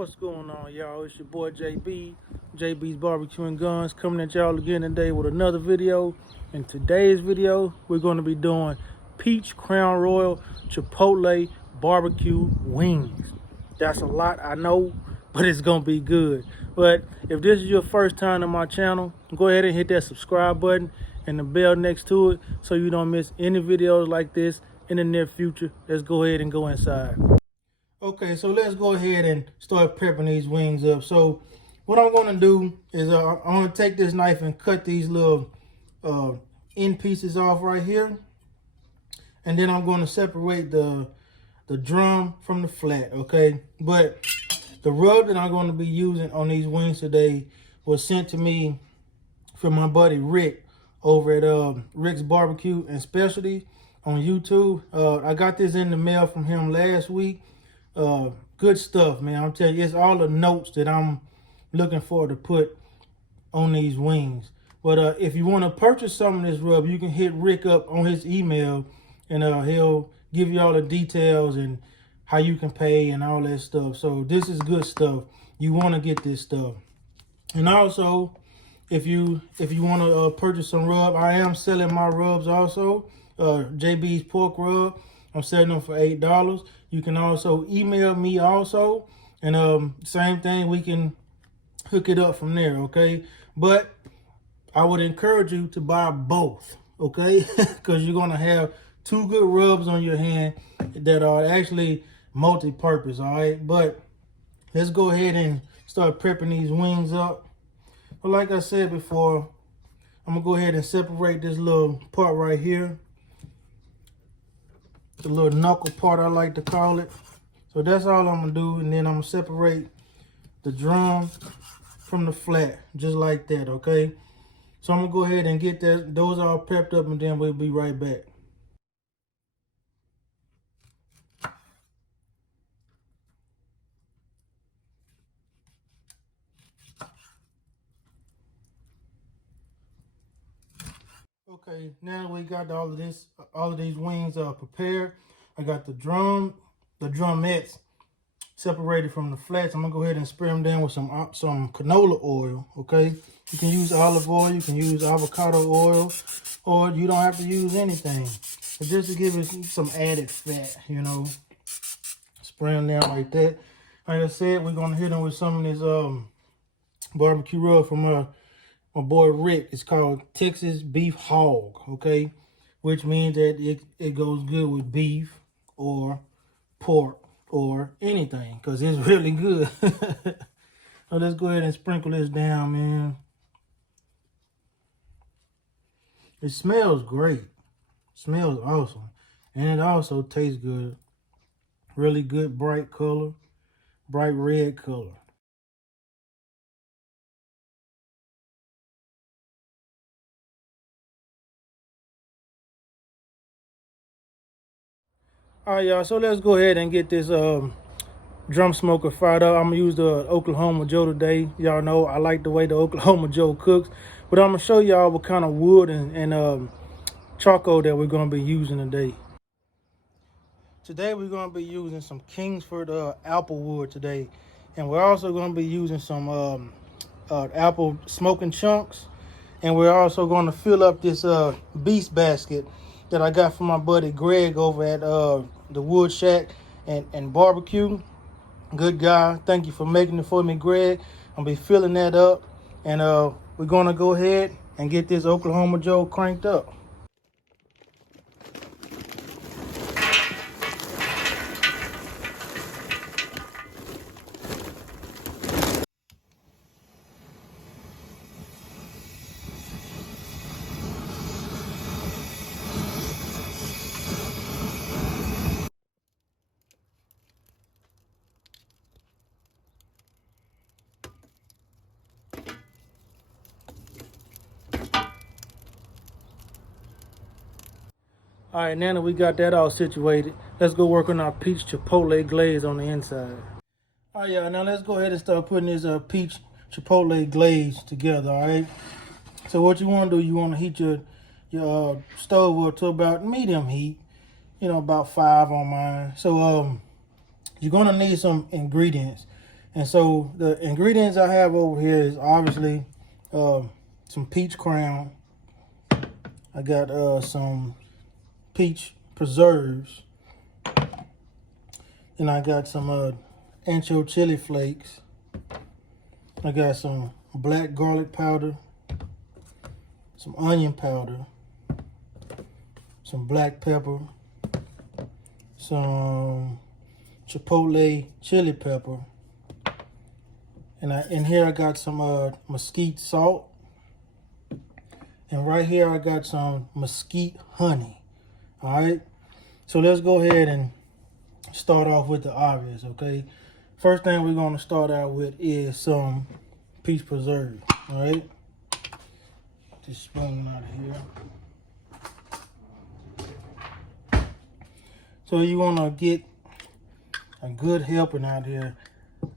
What's going on, y'all? It's your boy JB, JB's Barbecue and Guns, coming at y'all again today with another video. In today's video, we're going to be doing Peach Crown Royal Chipotle Barbecue Wings. That's a lot, I know, but it's going to be good. But if this is your first time on my channel, go ahead and hit that subscribe button and the bell next to it so you don't miss any videos like this in the near future. Let's go ahead and go inside. Okay, so let's go ahead and start prepping these wings up. So what I'm going to do is I'm going to take this knife and cut these little end pieces off right here. And then I'm going to separate the drum from the flat, okay? But the rub that I'm going to be using on these wings today was sent to me from my buddy Rick over at Rick's Barbecue and Specialty on YouTube. I got this in the mail from him last week. Good stuff, man. I'm telling you, it's all the notes that I'm looking for to put on these wings. But if you want to purchase some of this rub, you can hit Rick up on his email, and he'll give you all the details and how you can pay and all that stuff. So this is good stuff. You want to get this stuff. And also, if you want to purchase some rub, I am selling my rubs also. JB's pork rub. I'm selling them for $8. You can also email me also, and same thing, we can hook it up from there, okay? But I would encourage you to buy both, okay? Because you're gonna have two good rubs on your hand that are actually multi-purpose, all right? But let's go ahead and start prepping these wings up. But like I said before, I'm gonna go ahead and separate this little part right here. The little knuckle part, I like to call it. So that's all I'm gonna do, and then I'm gonna separate the drum from the flat, just like that, okay? So I'm gonna go ahead and get those all prepped up, and then we'll be right back. Okay, now we got all of these wings prepared. I got the drumettes separated from the flats. I'm gonna go ahead and spray them down with some canola oil. Okay, you can use olive oil, you can use avocado oil, or you don't have to use anything. But just to give it some added fat, you know, spray them down like that. Like I said, we're gonna hit them with some of this barbecue rub from my boy Rick. It's called Texas Beef Hog, okay? Which means that it goes good with beef or pork or anything, because it's really good. So let's go ahead and sprinkle this down, man. It smells great. It smells awesome. And it also tastes good. Really good bright color, bright red color. All right, y'all, so let's go ahead and get this drum smoker fired up. I'm gonna use the Oklahoma Joe today. Y'all know I like the way the Oklahoma Joe cooks, but I'm gonna show y'all what kind of wood and charcoal that we're gonna be using today. Today we're gonna be using some Kingsford apple wood today, and we're also gonna be using some apple smoking chunks, and we're also gonna fill up this beast basket that I got from my buddy Greg over at the Wood Shack and Barbecue. Good guy. Thank you for making it for me, Greg. I'll be filling that up, and we're gonna go ahead and get this Oklahoma Joe cranked up. All right, now that we got that all situated, let's go work on our peach chipotle glaze on the inside. All right, y'all, now let's go ahead and start putting this peach chipotle glaze together, all right? So what you want to do, you want to heat your stove up to about medium heat, you know, about 5 on mine. So you're going to need some ingredients. And so the ingredients I have over here is obviously some peach crown. I got some peach preserves. Then I got some Enzoo Chili Flakes. I got some black garlic powder, some onion powder, some black pepper, some Chipotle chili pepper, and in here I got some Mesquite Salt, and right here I got some mesquite honey. All right, so let's go ahead and start off with the obvious. Okay, first thing we're going to start out with is some peach preserve. All right, this spoon out of here. So you want to get a good helping out here.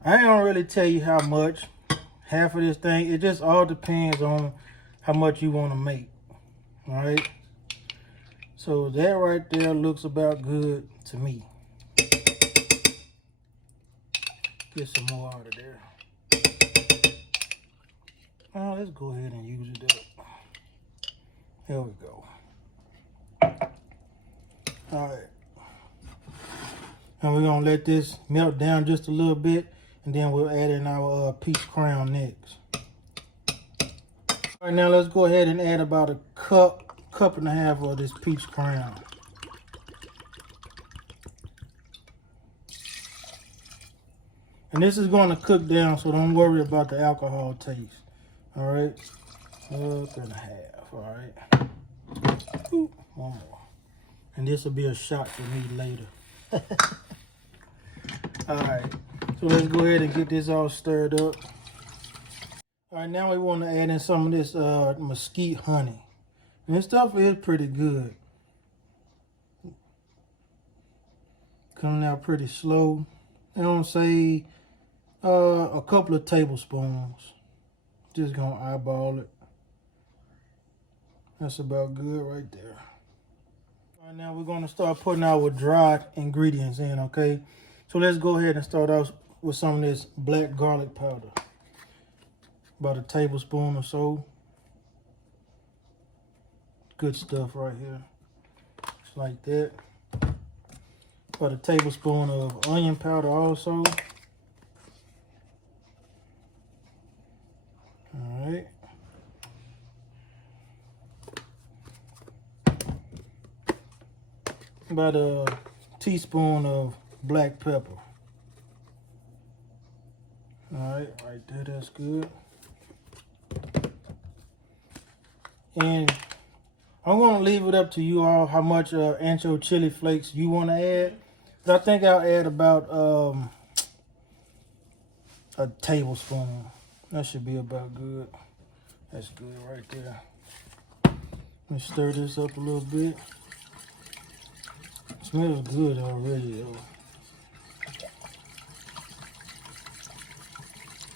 I ain't gonna really tell you how much. Half of this thing, it just all depends on how much you want to make. All right. So that right there looks about good to me. Get some more out of there. Now let's go ahead and use it up. There we go. All right. And we're gonna let this melt down just a little bit, and then we'll add in our peach crown next. All right, now let's go ahead and add about a cup and a half of this peach crown. And this is going to cook down, so don't worry about the alcohol taste. All right, cup and a half. All right, ooh, one more, and this will be a shot for me later. All right, so let's go ahead and get this all stirred up. All right, now we want to add in some of this mesquite honey. And this stuff is pretty good. Coming out pretty slow. I'm gonna say a couple of tablespoons. Just gonna eyeball it. That's about good right there. All right, now we're gonna start putting our dry ingredients in, okay? So let's go ahead and start out with some of this black garlic powder. About a tablespoon or so. Good stuff right here. Just like that. About a tablespoon of onion powder also. All right. About a teaspoon of black pepper. All right, right there, that's good. And I'm going to leave it up to you all how much Enzoo Chili Flakes you want to add. But I think I'll add about a tablespoon. That should be about good. That's good right there. Let me stir this up a little bit. It smells good already though.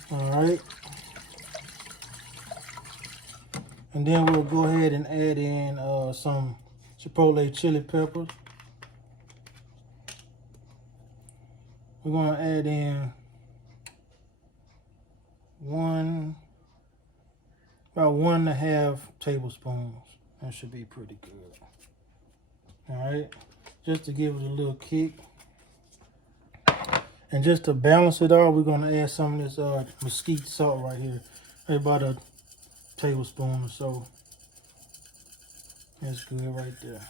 All right. And then we'll go ahead and add in some Chipotle chili peppers. We're going to add in about 1.5 tablespoons. That should be pretty good. All right, just to give it a little kick. And just to balance it all, we're going to add some of this mesquite salt right here. About a tablespoon or so. That's good right there.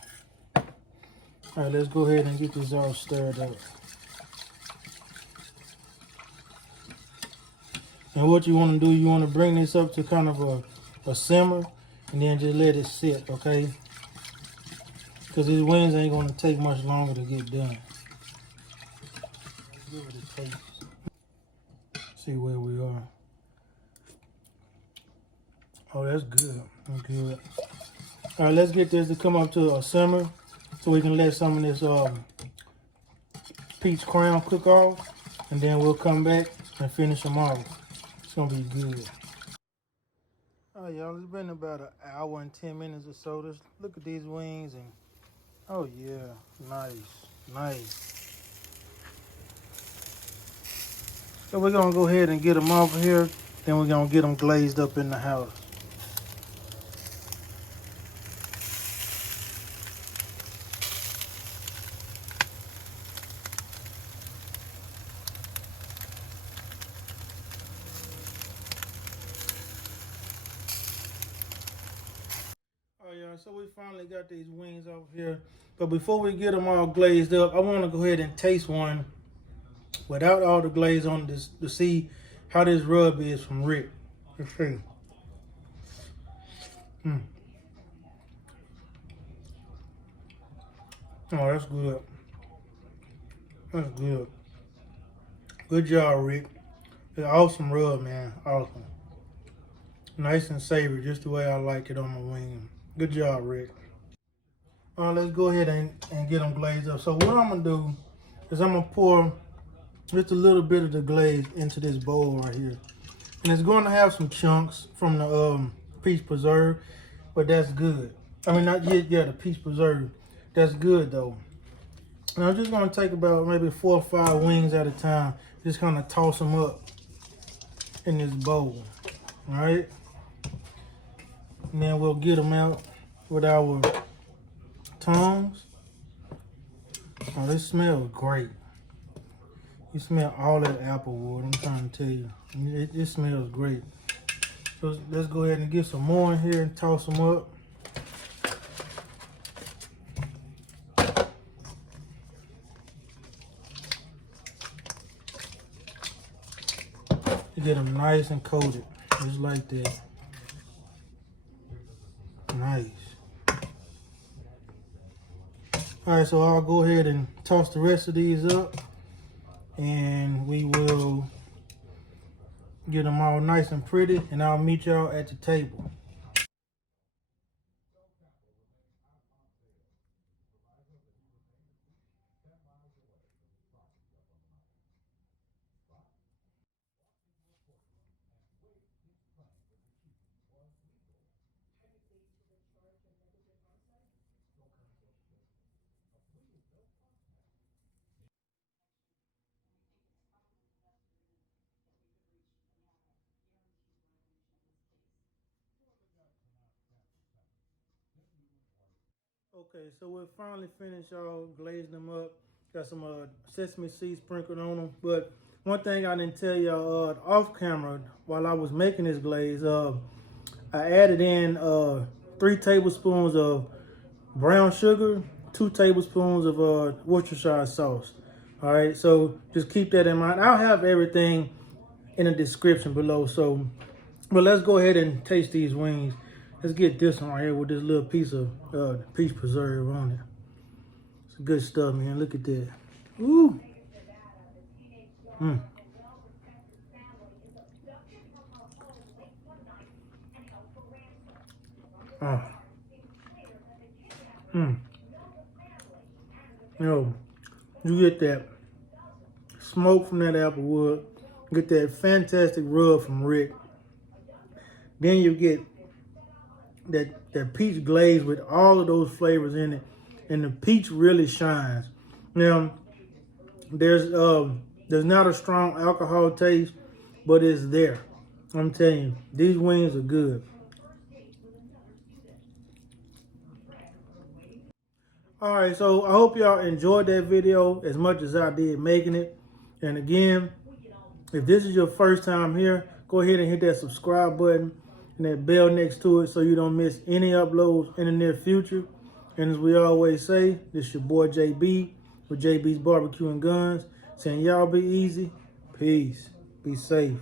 All right, let's go ahead and get this all stirred up. And what you want to do, you want to bring this up to kind of a simmer, and then just let it sit, okay? Because these wings ain't going to take much longer to get done. Let's give it a taste. See where we are. Oh, that's good. That's good. All right, let's get this to come up to a simmer so we can let some of this peach crown cook off, and then we'll come back and finish them off. It's gonna be good. All right, y'all, it's been about an hour and 10 minutes or so. Just look at these wings and, oh yeah, nice, nice. So we're gonna go ahead and get them off of here. Then we're gonna get them glazed up in the house. Oh yeah, so we finally got these wings off here. But before we get them all glazed up, I want to go ahead and taste one without all the glaze on this to see how this rub is from Rick. Let's see. Oh, that's good. That's good. Good job, Rick. It's awesome rub, man. Awesome. Nice and savory, just the way I like it on my wing. Good job, Rick. All right, let's go ahead and get them glazed up. So what I'm gonna do is I'm gonna pour just a little bit of the glaze into this bowl right here. And it's going to have some chunks from the peach preserve, but that's good. I mean, not yet, yeah, the peach preserve. That's good though. And I'm just gonna take about maybe 4 or 5 wings at a time. Just kind of toss them up in this bowl, all right? And then we'll get them out with our tongs. Oh, this smells great. You smell all that apple wood, I'm trying to tell you. It smells great. So let's go ahead and get some more in here and toss them up. You get them nice and coated, just like that. Nice. All right, so I'll go ahead and toss the rest of these up, and we will get them all nice and pretty, and I'll meet y'all at the table. Okay, so we're finally finished y'all glazing them up. Got some sesame seeds sprinkled on them. But one thing I didn't tell y'all off camera while I was making this glaze, I added in 3 tablespoons of brown sugar, 2 tablespoons of Worcestershire sauce. All right, so just keep that in mind. I'll have everything in the description below. So, but let's go ahead and taste these wings. Let's get this one right here with this little piece of peach preserve on it. It's good stuff, man. Look at that. Ooh. Mm. Oh. Mm. You know, you get that smoke from that apple wood, get that fantastic rub from Rick. Then you get that peach glaze with all of those flavors in it, and the peach really shines. Now, there's not a strong alcohol taste, but it's there. I'm telling you, these wings are good. All right, so I hope y'all enjoyed that video as much as I did making it. And again, if this is your first time here, go ahead and hit that subscribe button and that bell next to it so you don't miss any uploads in the near future. And as we always say, this is your boy JB with JB's Barbecue and Guns, saying y'all be easy, peace, be safe.